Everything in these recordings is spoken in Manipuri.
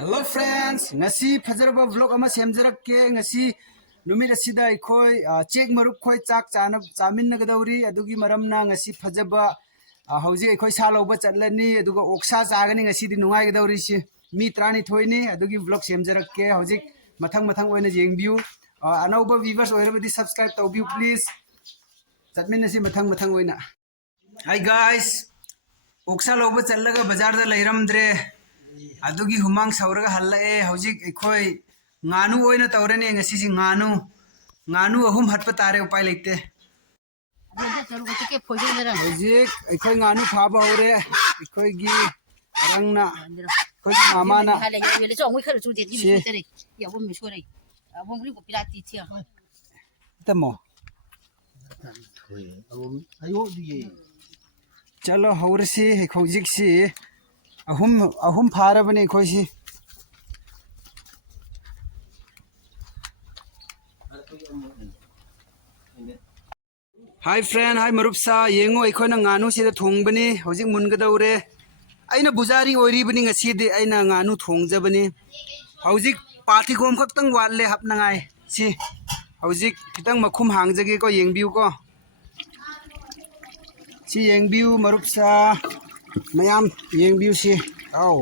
Hello friends, ngasi fajraba vlog ama semjarak ke ngasi numit asida ikhoi check marup khoi chak chana chamin nagadawri adugi maramna ngasi fajaba hauji ikhoi sa loba chatlani aduga oksa chagani ngasi di nungai gadawri si mi trani thoini adugi vlog semjarak ke hauji mathang mathang oina jengbiu anauba viewers oirabadi subscribe tawbiu please chatmin nasi mathang mathang oina. Hi guys, oksa loba chatlaga bazar da lairamdre adugi humang sauraga halae hojik ekhoi nganu oina tawrani ngasi si nganu ahum hatpa tare upai leite hojik ekhoi nganu phaba hore ekhoi gi rangna ekhoi mama na tamo chalo haursi ekhojik si ahum phara bani khoisi Hi friend, hi marupsa yengo ekhona nganu sida thongbani hojik mungadaure aina bujari oiri bani ngasidi aina nganu thongjabani hojik party gom khaktang walle hapnangai si hojik kitang makhum hangjage ko yengbiu ko si yengbiu marupsa mayam yengbiu si aw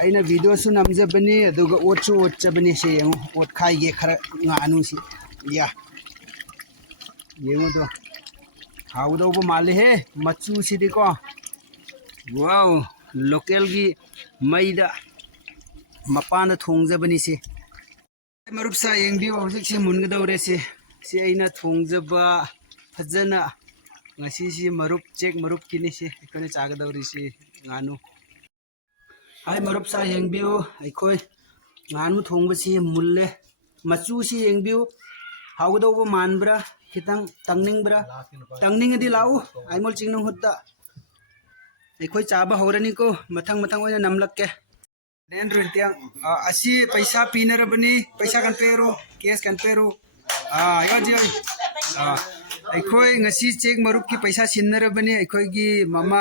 aina video su namjabani aduga otchu otchabani si yengo ot khai ge khara nganu si ya yengo do haudo bo male he machu si di ko wow local gi maida mapana thongjabani si marupsa yengbiu hojik si mungadaure si aina thongjaba phajana ngasi si marup check marup kini si ikone chagadawri si nganu ai marup sa yengbiu aikoi nganu thongba si mulle machu si yengbiu haudaw manbra kitang tangning di lau aimol chingnong hutta aikoi chaba horani ko mathang mathang oina namlakke den rintiang asi paisa pinarabani paisa kan pero cash kan pero yo ji aikoi ngasi check marup ki paisa sinnarabani aikoi gi mama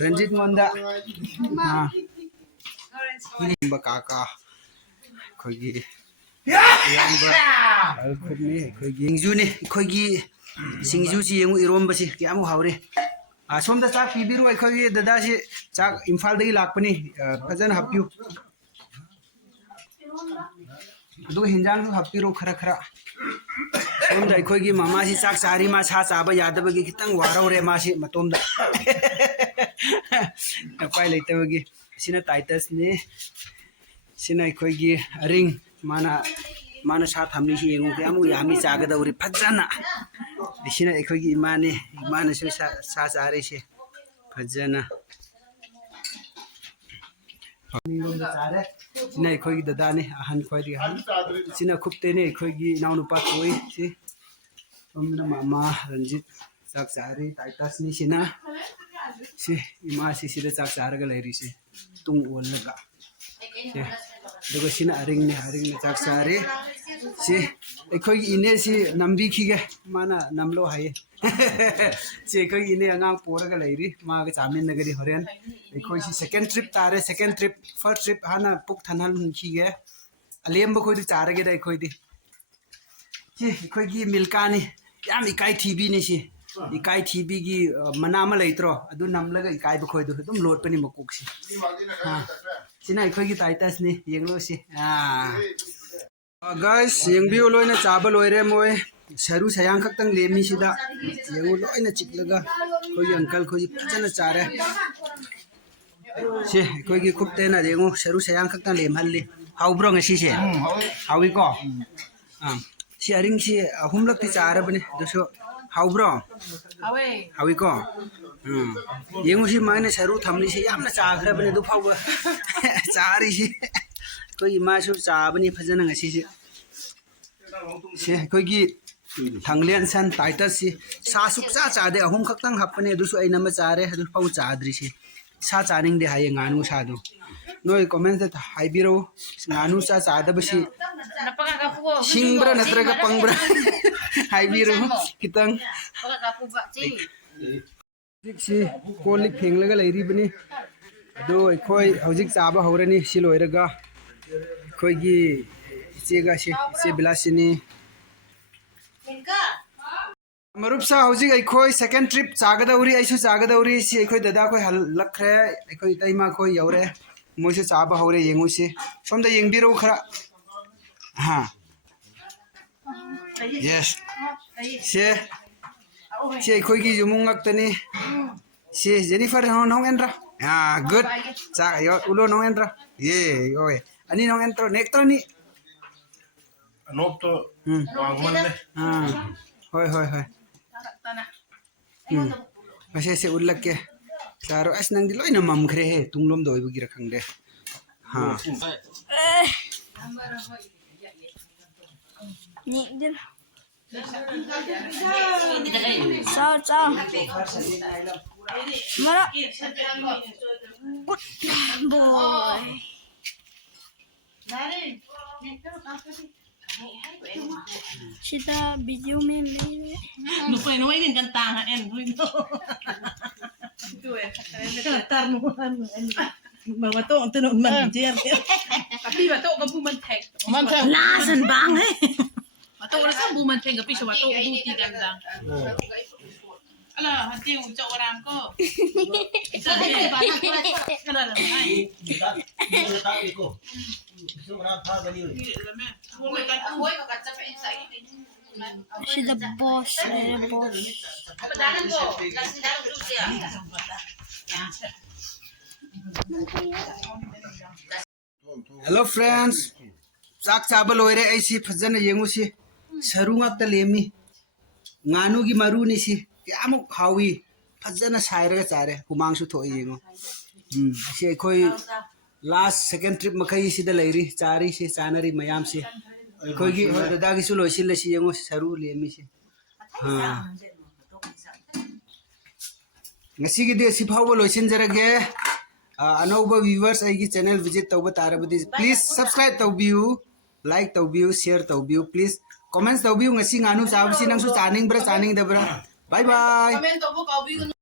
Ranjit monda kaka khoi yamba alkhudni khoi gingju ni khoi gi singju chi yengu iromba si kyamu hawre somda chak pibiru khoi gi dada si chak imphal dagi lakpani fajan happiu adu hinjang su happiro khara khara somda khoi gi mama si chak chari ma cha chaba yadaba gi kitang warore ma si matomda pai leitaba gi sina titus ni sina khoi gi ring mana sa thamni hi yengu ke amu yami chagadawri phajana sina khoi gi imane su sa chari si phajana sina khoi gi dada ni ahan khoi ri han sina khupte ne khoi gi naunu pa khoi si omna mama Ranjit chak chari titus ni sina si ima si sida chak charaga lairi si tung olaga si dugo sina aring na chak chari si ekhoi ine si nambi khige mana namlo hai si ekhoi ine angang poraga lairi ma ga chamin nagari horen ekhoi si second trip first trip hana puk thanal khige alemba khoi du charage da ekhoi di si ekhoi gi milkani yam ikai tv ni si ikai tv gi manama leitro adu namlaga ikai ba khoi du dum load pani makuk si sina ekhoi gi titus ni yenglo si guys yengbiu loina chaba loire moi saru sayang khaktang lemi sida yengu loina chiklaga khoi uncle khoi phajana chare si khoi gi khupte na yengu saru sayang khaktang lem halli haubro ngasi se hawi ko si aring si humlak ti chara bani doso haubro hawi ko yengu si maine saru thamni si yamna chagra bani du phau chari si khoi ma su chabani phajana ngasi si khoi gi thanglen san titus si sa suk cha chade ahum khaktang hapane du su aina ma chare du phau chadri si sa chaning de haye nganu sa du noi comment ta haibiro nganu sa chada basi singbra natraga pangbra haibiro kitang si kolik phenglaga lairi bani ꯑꯗꯨ ꯑꯩꯈꯣꯏ ꯍꯧꯖꯤꯛ ꯆꯥꯕ ꯍꯧꯔꯅꯤ ꯁꯤ ꯂꯣꯏꯔꯒ ꯑꯩꯈꯣꯏꯒꯤ ꯏꯆꯦꯒ ꯏꯆꯦ ꯕꯤꯂꯥꯁꯤꯅꯤ ꯃꯔꯨꯞꯁꯥ ꯍꯧꯖꯤꯛ ꯑꯩꯈꯣꯏ ꯁꯦꯀꯦꯟ ꯇ꯭ꯔꯤꯞ ꯆꯥꯒꯗꯧꯔꯤ ꯑꯩꯁꯨ ꯆꯥꯒꯗꯧꯔꯤ ꯁꯤ ꯑꯩꯈꯣꯏ ꯗꯗꯥ ꯑꯩꯈꯣꯏ ꯍꯜꯂꯛꯈ꯭ꯔꯦ ꯑꯩꯈꯣꯏ ꯏꯇꯩꯃ ꯑꯩꯈꯣꯏ ꯌꯧꯔꯦ ꯃꯣꯏꯁꯨ ꯆꯥꯕ ꯍꯧꯔꯦ ꯌꯦꯡꯉꯨꯁꯤ ꯁꯣꯝꯗ ꯌꯦꯡꯕꯤꯔꯛꯎ ꯈꯔ ꯍꯥ ꯌꯦꯁ ꯁꯤ ꯑꯩꯈꯣꯏꯒꯤ ꯌꯨꯃꯨꯡ ꯉꯥꯛꯇꯅꯤ ꯁꯤ ꯖꯦꯅꯤꯐꯔ ꯅꯣꯡ ꯑꯦꯟꯗ꯭ꯔꯥ ꯒꯨꯗ ꯆꯥꯛ ꯎꯂꯣ ꯅꯣꯡ ꯑꯦꯟꯗ꯭ꯔꯥ ꯌꯦ ꯌꯣꯏ ꯑꯅꯤ ꯅꯣꯡ ꯑꯦꯟꯇ꯭ꯔꯣ ꯅꯦꯛꯇ꯭ꯔꯅꯤ ꯅꯣꯞꯇꯣ ꯋꯥꯡꯃꯜꯂꯦ ꯍꯣꯏ ꯍꯣꯏ ꯍꯣꯏ ꯑꯁꯦ ꯎꯠꯂꯛꯀꯦ ꯆꯥꯔꯣ ꯑꯁ ꯅꯪꯗꯤ ꯂꯣꯏꯅ ꯃꯝꯈ꯭ꯔꯦꯍꯦ ꯇꯨꯡꯂꯣꯝꯗ ꯑꯣꯏꯕꯒꯤꯔ ꯈꯪꯗꯦ ꯍꯥ Ciao, ciao. Mara. Good boy. Kita video में ले Nó phải nói đến căn tàng hả em thôi đâu. Căn tàng nó ăn mà tôi cũng tự động mình chơi. Tapi bato ka bu man tek. Na san bang ấy. Bato na sa bu man tek tapi sa bato du ti ganda. Ala hati u cho orang ko. Sa hai ba na ko. Ala la hai. She's the boss, the boss. Hello friends ꯆꯥꯛ ꯆꯥꯕ ꯂꯣꯏꯔꯦ ꯑꯩꯁꯤ ꯐꯖꯅ ꯌꯦꯡꯉꯨꯁꯤ ꯁꯔꯨ ꯉꯥꯛꯇ ꯂꯦꯝꯃꯤ ꯉꯥꯅꯨꯒꯤ ꯃꯔꯨꯅꯤ ꯁꯤ ꯀꯌꯥꯃꯨꯛ ꯍꯥꯎꯏ ꯐꯖꯅ ꯁꯥꯏꯔꯒ ꯆꯥꯔꯦ ꯍꯨꯃꯥꯡꯁꯨ ꯊꯣꯛꯏ ꯌꯦꯡꯉꯣ ꯑꯁꯤ ꯑꯩꯈꯣꯏ ꯂꯥꯁ ꯁꯦꯀꯦꯟ ꯇ꯭ꯔꯤꯞ ꯃꯈꯩ ꯁꯤꯗ ꯂꯩꯔꯤ ꯆꯥꯔꯤꯁꯤ ꯆꯥꯅꯔꯤ ꯃꯌꯥꯝꯁꯤ ꯑꯩꯈꯣꯏꯒꯤ ꯗꯗꯥꯒꯤꯁꯨ ꯂꯣꯏꯁꯤꯜꯂꯁꯤ ꯌꯦꯡꯉꯣ ꯁꯔꯨ ꯂꯦꯝꯃꯤꯁꯤ ꯉꯁꯤꯒꯤꯗꯤ ꯑꯁꯤ ꯐꯥꯎꯕ ꯂꯣꯏꯁꯤꯟꯖꯔꯒꯦ ꯑꯅꯧꯕ ꯚ꯭ꯌꯨꯋꯔꯁ ꯑꯩꯒꯤ ꯆꯦꯅꯦꯜ ꯚꯤꯖꯤꯠ ꯇꯧꯕ ꯇꯥꯔꯕꯗꯤ ꯄ꯭ꯂꯤꯖ ꯁꯕꯁꯀ꯭ꯔꯥꯏꯕ ꯇꯧꯕꯤꯌꯨ ꯂꯥꯏꯛ ꯇꯧꯕꯤꯌꯨ ꯁꯤꯌꯔ ꯇꯧꯕꯤꯌꯨ ꯄ꯭ꯂꯤꯖ ꯀꯣꯃꯦꯟꯠ ꯇꯧꯕꯤꯌꯨ ꯉꯁꯤ ꯉꯥꯅꯨ ꯆꯥꯕꯁꯤ ꯅꯪꯁꯨ ꯆꯥꯅꯤꯡꯕ꯭ꯔꯥ ꯆꯥꯅꯤꯡꯗꯕ꯭ꯔꯥ ꯕꯥꯏ ꯕꯥꯏ Comment to bu ka bu